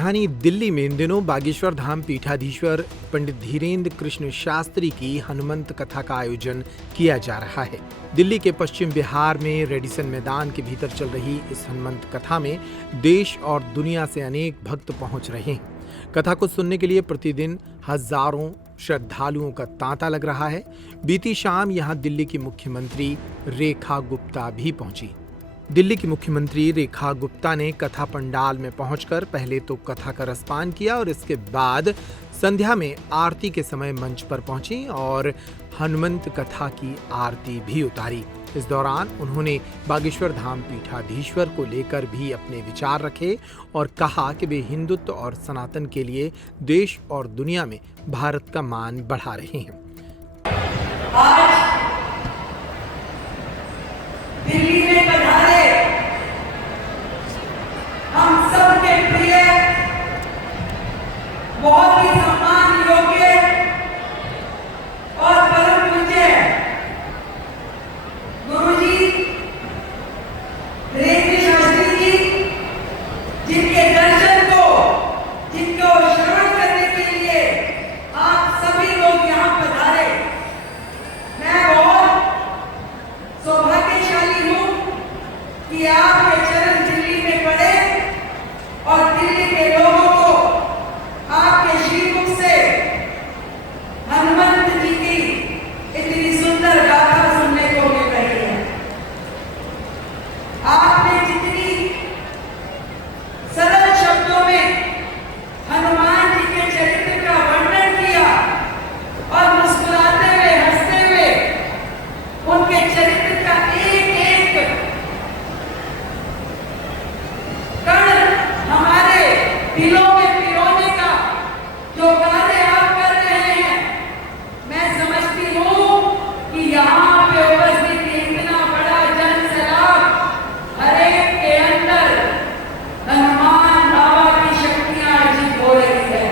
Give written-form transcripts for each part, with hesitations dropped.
राजधानी दिल्ली में इन दिनों बागेश्वर धाम पीठाधीश्वर पंडित धीरेन्द्र कृष्ण शास्त्री की हनुमंत कथा का आयोजन किया जा रहा है। दिल्ली के पश्चिम बिहार में रेडिसन मैदान के भीतर चल रही इस हनुमंत कथा में देश और दुनिया से अनेक भक्त पहुंच रहे हैं। कथा को सुनने के लिए प्रतिदिन हजारों श्रद्धालुओं का तांता लग रहा है। बीती शाम यहां दिल्ली की मुख्यमंत्री रेखा गुप्ता भी पहुंची। दिल्ली की मुख्यमंत्री रेखा गुप्ता ने कथा पंडाल में पहुंचकर पहले तो कथा का रसपान किया और इसके बाद संध्या में आरती के समय मंच पर पहुंची और हनुमंत कथा की आरती भी उतारी। इस दौरान उन्होंने बागेश्वर धाम पीठाधीश्वर को लेकर भी अपने विचार रखे और कहा कि वे हिंदुत्व और सनातन के लिए देश और दुनिया में भारत का मान बढ़ा रहे हैं। आज दिल्ली में पधारे हम सबके प्रिय, बहुत ही सम्मान योग्य और परम पूज्य गुरुजी धीरेन्द्र शास्त्री जी, जिनके दर्शन को, जिनको श्रवण करने के लिए आप सभी लोग यहाँ पधारे। मैं बहुत सौभाग्यशाली हूँ कि आपके चरण दिल्ली में पड़े और दिल्ली के लोगों को आपके श्रीमुख से हनुमंत जी की इतनी सुंदर गाथा सुनने को मिल रही है। आपने जितनी सरल शब्दों में हनुमान जी के चरित्र का वर्णन किया और मुस्कुराते हुए, हंसते हुए उनके चरित्र का एक एक कण हमारे दिलों में पिरोने का जो कार्य आप कर रहे हैं, मैं समझती हूँ कि यहाँ पे उपस्थित इतना बड़ा जन सैलाब, हर एक के अंदर हनुमान बाबा की शक्तियाँ अर्जित हो रही है।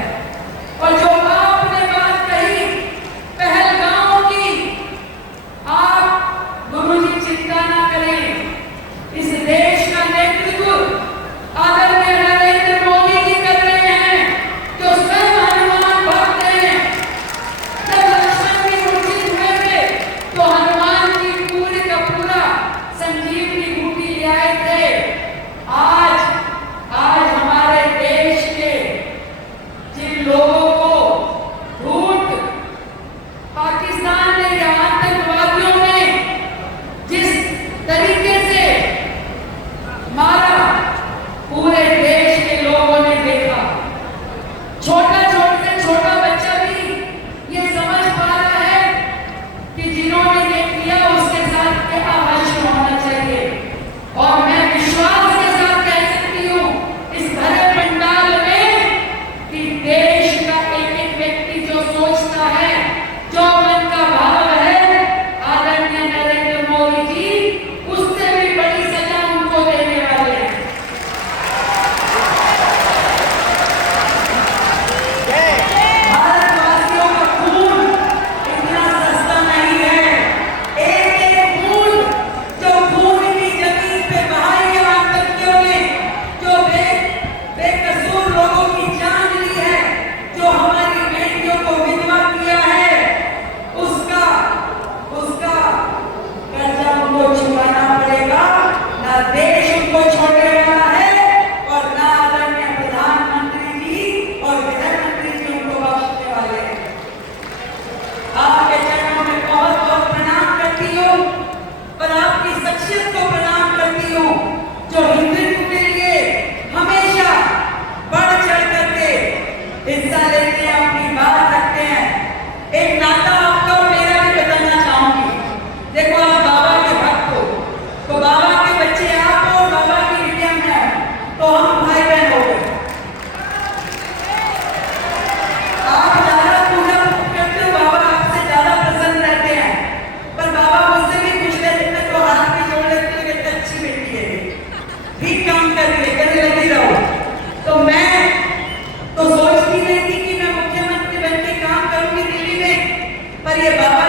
और जो आपने बात कही पहलगाम की, आप गुरुजी चिंता ना करें, इस देश का नेतृत्व आदरणीय नरेंद्र मोदी जी कर रहे हैं, जो स्वयं हनुमान भक्त हैं। जब लक्ष्मण जी मूर्छित हुए थे तो हनुमान जी पूरे का पूरा संजीवनी बूटी ले आए थे। आज हमारे देश के जिन लोगों को झूठ पाकिस्तान ने या आतंकवादियों ने जिस तरीके से मारा, पूरे देश के लोगों ने देखा। छोटा बच्चा भी ये समझ पा रहा है कि जिन्होंने ये किया उसके साथ क्या हश्र होना चाहिए। और मैं विश्वास के साथ कह सकती हूँ इस भरे पंडाल में कि देश का एक एक व्यक्ति जो सोचता है, जो मन का भाव है, आदरणीय नरेंद्र मोदी जी उससे भी बड़ी सजा उनको देने वाले हैं। भारतवासियों का खून इतना सस्ता नहीं है। एक एक बूंद जो खून की जमीन पे बहाई है आतंकियों ने, जो बेकसूर लोगों की जान ली है, जो हमारी बेटियों को विधवा किया है, उसका कर्जा उनको चुकाना पड़ेगा। ना देश उनको छोड़ने वाला है और ना आदरणीय प्रधानमंत्री जी और वित्त मंत्री जी उनको बख्शने वाले हैं। आपके चरणों में बहुत बहुत प्रणाम करती हूँ और आपकी शख्सियत को प्रणाम करती हूँ, जो हिंदुत्व के लिए हमेशा बढ़ चढ़ करके हिस्सा लेते हैं, अपनी बात रखते हैं। एक नाता आपका और मेरा भी बताना चाहूंगी। देखो, आप बाबा के भक्त हो, तो बाबा के बच्चे आप हो, बाबा की बिटिया मैं हूं, तो हम भाई बहन हो गए। आप ज्यादा पूजा करते हो, बाबा आपसे ज्यादा प्रसन्न रहते हैं, पर बाबा मुझसे भी कुछ कहते थे तो हाथ भी जोड़ लेते थे, कितनी अच्छी बेटी है, भी काम करने लगी रहो। तो मैं तो सोचती नहीं थी कि मैं मुख्यमंत्री बन के काम करूंगी दिल्ली में, पर ये बाबा